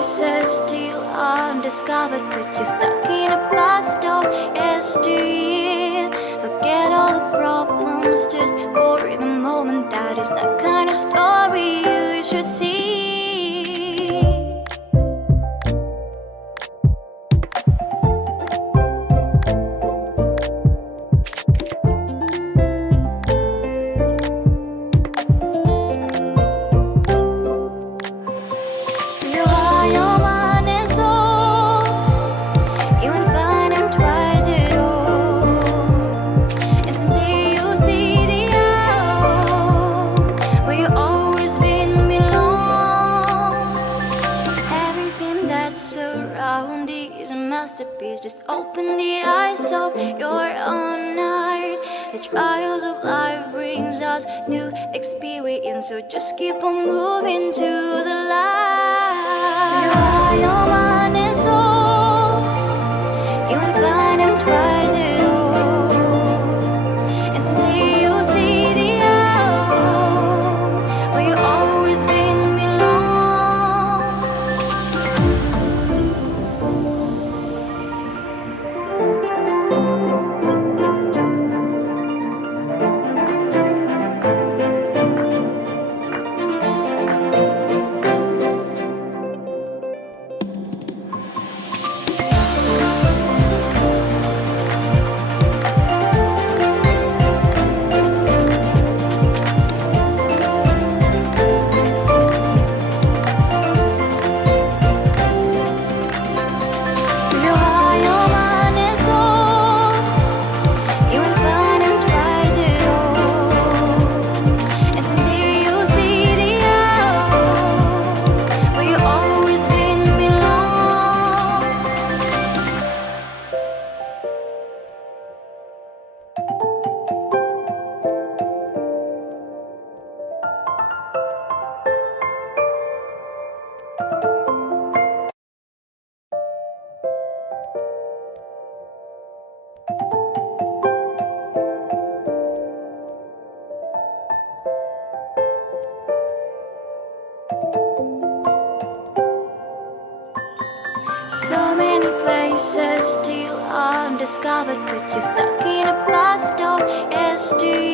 places still undiscovered, but you're stuck in a blast of yesteryear. Forget all the problems just for the moment. That is the kind of story you should see. Just open the eyes of your own heart. The trials of life brings us new experience, so just keep on moving to the light. You are your mind and soul. You won't find them twice at all. And someday you'll see the home where you always been belong. So many places still undiscovered, but you're stuck in a blast of yesterday.